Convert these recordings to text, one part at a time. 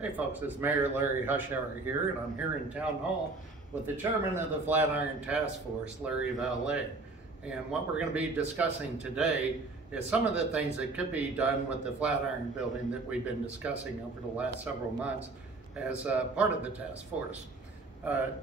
Hey folks, it's Mayor Larry Hushour here, and I'm here in Town Hall with the chairman of the Flatiron Task Force, Larry Valett. And what we're going to be discussing today is some of the things that could be done with the Flatiron building that we've been discussing over the last several months as part of the task force.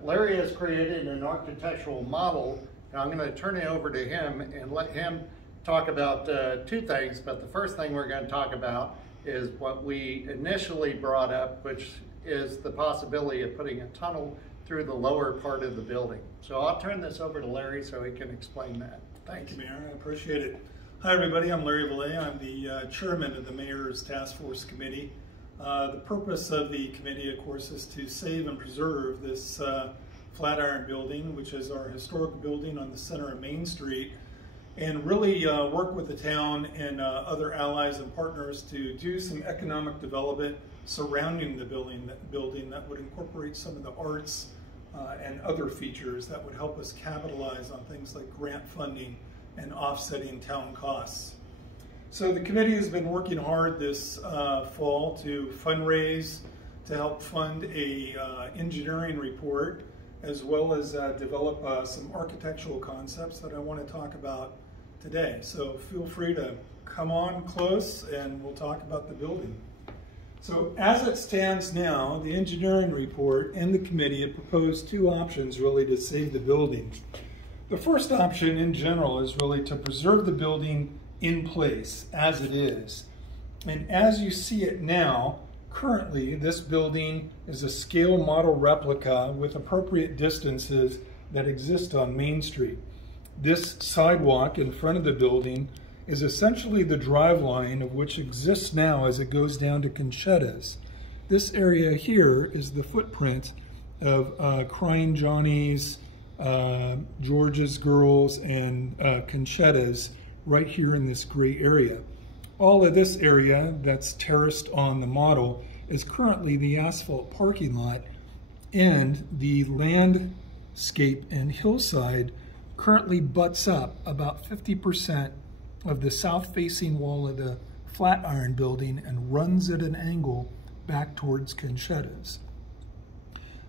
Larry has created an architectural model, and I'm going to turn it over to him and let him talk about two things. But the first thing we're going to talk about is what we initially brought up, which is the possibility of putting a tunnel through the lower part of the building. So I'll turn this over to Larry so he can explain that. Thanks. Thank you, Mayor. I appreciate it. Hi, everybody. I'm Larry Valett. I'm the chairman of the Mayor's Task Force Committee. The purpose of the committee, of course, is to save and preserve this Flatiron building, which is our historic building on the center of Main Street, and really work with the town and other allies and partners to do some economic development surrounding the building that would incorporate some of the arts and other features that would help us capitalize on things like grant funding and offsetting town costs. So the committee has been working hard this fall to fundraise to help fund a engineering report, as well as develop some architectural concepts that I want to talk about today. So feel free to come on close and we'll talk about the building. So as it stands now, the engineering report and the committee have proposed two options really to save the building. The first option in general is really to preserve the building in place as it is. And as you see it now, currently this building is a scale model replica with appropriate distances that exist on Main Street. This sidewalk in front of the building is essentially the drive line of which exists now as it goes down to Conchetta's. This area here is the footprint of Crying Johnny's, George's Girls, and Conchetta's right here in this gray area. All of this area that's terraced on the model is currently the asphalt parking lot, and the landscape and hillside currently butts up about 50% of the south-facing wall of the Flatiron building and runs at an angle back towards Conchetta's.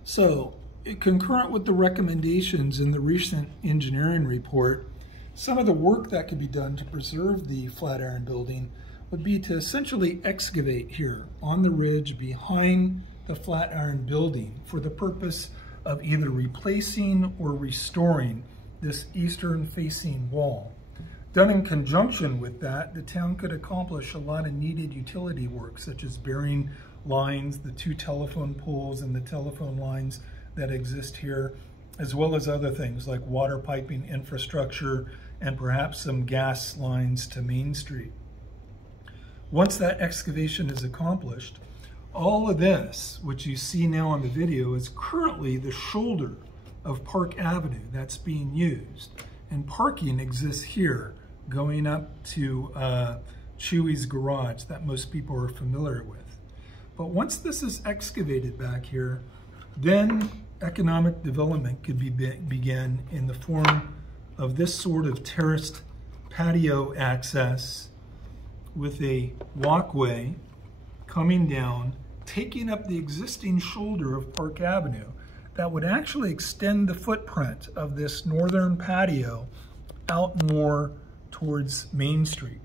So, concurrent with the recommendations in the recent engineering report, some of the work that could be done to preserve the Flatiron building would be to essentially excavate here on the ridge behind the Flatiron building for the purpose of either replacing or restoring this eastern-facing wall. Done in conjunction with that, the town could accomplish a lot of needed utility work, such as burying lines, the two telephone poles and the telephone lines that exist here, as well as other things like water piping infrastructure and perhaps some gas lines to Main Street. Once that excavation is accomplished, all of this, which you see now on the video, is currently the shoulder of Park Avenue that's being used. And parking exists here, going up to Chewy's garage that most people are familiar with. But once this is excavated back here, then economic development could begin in the form of this sort of terraced patio access with a walkway coming down, taking up the existing shoulder of Park Avenue that would actually extend the footprint of this northern patio out more towards Main Street.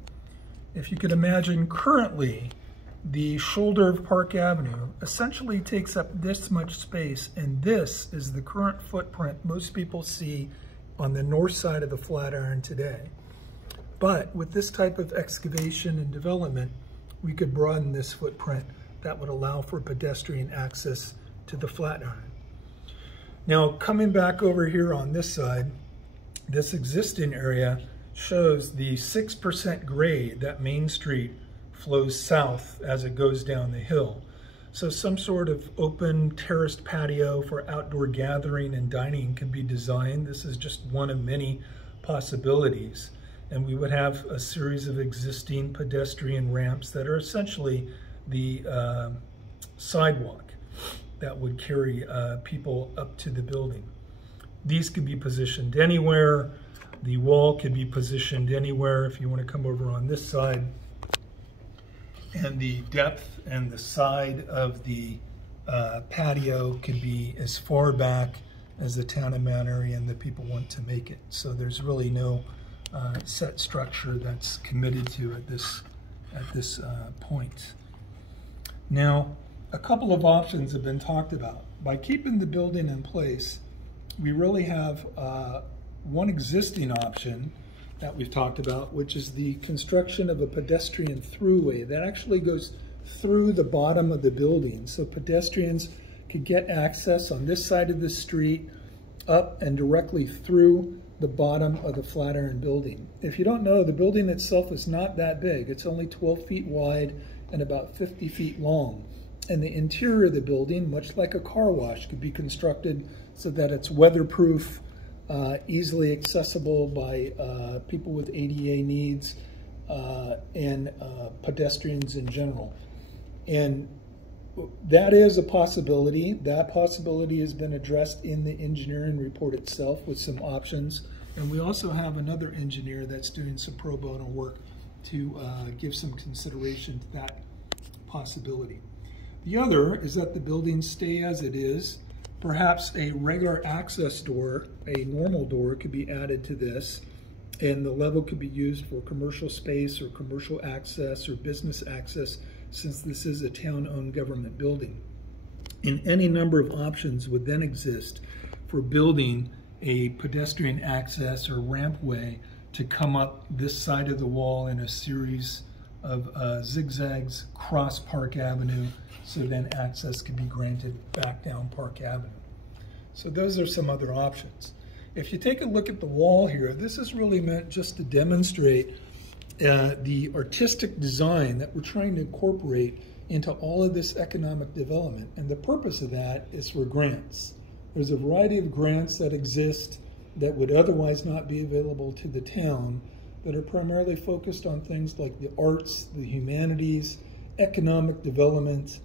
If you could imagine, currently the shoulder of Park Avenue essentially takes up this much space, and this is the current footprint most people see on the north side of the Flatiron today. But with this type of excavation and development, we could broaden this footprint that would allow for pedestrian access to the Flatiron. Now, coming back over here on this side, this existing area shows the 6% grade that Main Street flows south as it goes down the hill. So some sort of open terraced patio for outdoor gathering and dining can be designed. This is just one of many possibilities. And we would have a series of existing pedestrian ramps that are essentially the sidewalk that would carry people up to the building. These could be positioned anywhere. The wall could be positioned anywhere. If you want to come over on this side, and the depth and the side of the patio can be as far back as the town of Mount Airy and the people want to make it. So there's really no set structure that's committed to at this point. Now, a couple of options have been talked about. By keeping the building in place, we really have one existing option that we've talked about, which is the construction of a pedestrian throughway that actually goes through the bottom of the building. So pedestrians could get access on this side of the street up and directly through the bottom of the Flatiron building. If you don't know, the building itself is not that big. It's only 12 feet wide and about 50 feet long. And the interior of the building, much like a car wash, could be constructed so that it's weatherproof, easily accessible by people with ADA needs and pedestrians in general. And that is a possibility. That possibility has been addressed in the engineering report itself with some options. And we also have another engineer that's doing some pro bono work to give some consideration to that possibility. The other is that the building stay as it is. Perhaps a regular access door, a normal door, could be added to this, and the level could be used for commercial space or commercial access or business access, since this is a town-owned government building. And any number of options would then exist for building a pedestrian access or rampway to come up this side of the wall in a series of zigzags cross Park Avenue, so then access can be granted back down Park Avenue. So those are some other options. If you take a look at the wall here, this is really meant just to demonstrate the artistic design that we're trying to incorporate into all of this economic development. And the purpose of that is for grants. There's a variety of grants that exist that would otherwise not be available to the town that are primarily focused on things like the arts, the humanities, economic development,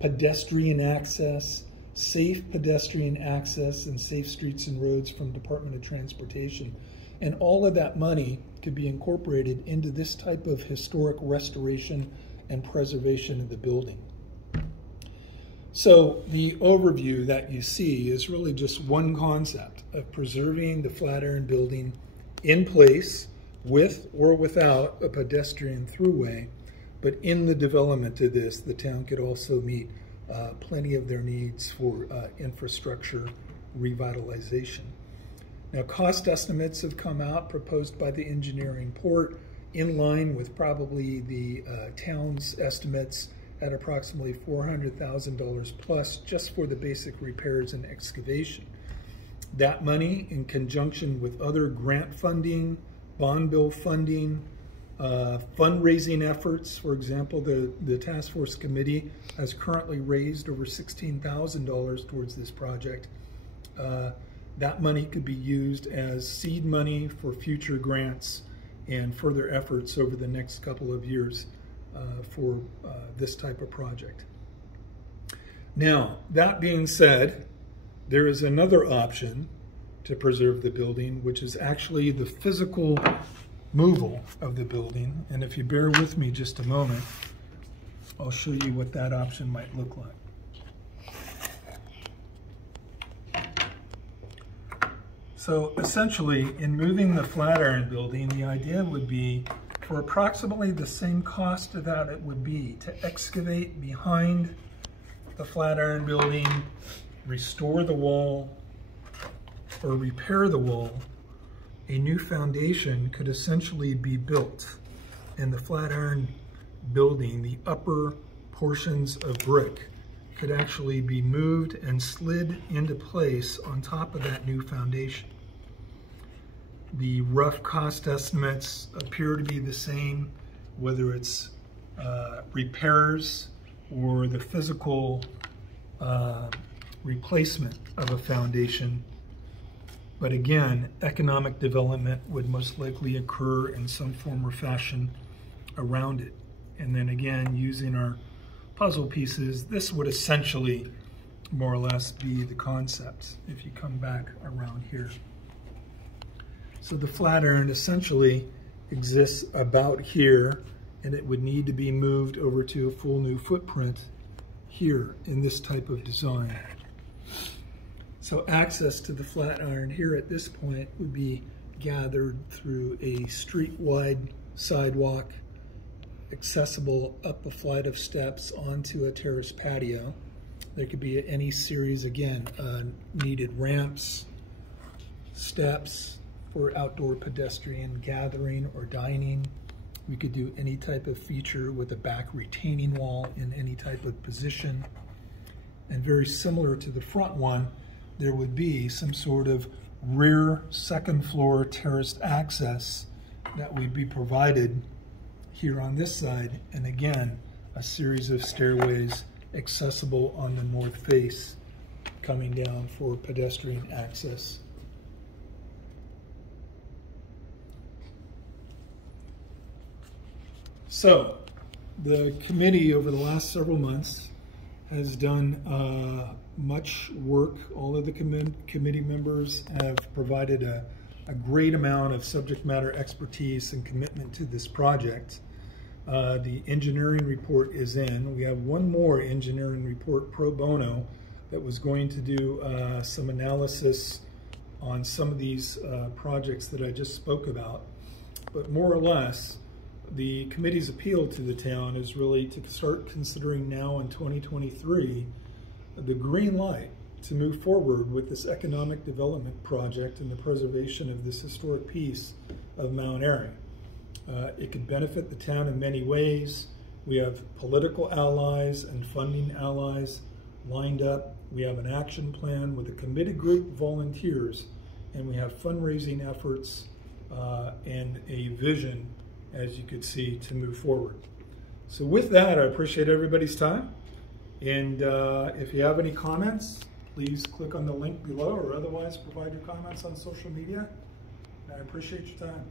pedestrian access, safe pedestrian access, and safe streets and roads from Department of Transportation. And all of that money could be incorporated into this type of historic restoration and preservation of the building. So the overview that you see is really just one concept of preserving the Flatiron building in place with or without a pedestrian throughway. But in the development of this, the town could also meet plenty of their needs for infrastructure revitalization. Now, cost estimates have come out proposed by the engineering port in line with probably the town's estimates at approximately $400,000 plus just for the basic repairs and excavation. That money, in conjunction with other grant funding, bond bill funding, fundraising efforts. For example, the task force committee has currently raised over $16,000 towards this project. That money could be used as seed money for future grants and further efforts over the next couple of years for this type of project. Now, that being said, there is another option to preserve the building, which is actually the physical removal of the building. And if you bear with me just a moment, I'll show you what that option might look like. So essentially, in moving the Flatiron building, the idea would be for approximately the same cost that it would be to excavate behind the Flatiron building, restore the wall, or repair the wall, a new foundation could essentially be built. And the Flatiron building, the upper portions of brick, could actually be moved and slid into place on top of that new foundation. The rough cost estimates appear to be the same, whether it's repairs or the physical replacement of a foundation. But again, economic development would most likely occur in some form or fashion around it. And then again, using our puzzle pieces, this would essentially more or less be the concept if you come back around here. So the Flatiron essentially exists about here and it would need to be moved over to a full new footprint here in this type of design. So access to the Flatiron here at this point would be gathered through a street-wide sidewalk, accessible up a flight of steps onto a terrace patio. There could be any series, again, needed ramps, steps for outdoor pedestrian gathering or dining. We could do any type of feature with a back retaining wall in any type of position. And very similar to the front one, there would be some sort of rear second floor terraced access that would be provided here on this side. And again, a series of stairways accessible on the north face coming down for pedestrian access. So, the committee over the last several months has done much work. All of the committee members have provided a great amount of subject matter expertise and commitment to this project. The engineering report is in. We have one more engineering report pro bono that was going to do some analysis on some of these projects that I just spoke about. But more or less, the committee's appeal to the town is really to start considering now in 2023 the green light to move forward with this economic development project and the preservation of this historic piece of Mount Airy. It could benefit the town in many ways. We have political allies and funding allies lined up. We have an action plan with a committed group of volunteers, and we have fundraising efforts and a vision, as you could see, to move forward. So with that, I appreciate everybody's time. And if you have any comments, please click on the link below, or otherwise provide your comments on social media. I appreciate your time.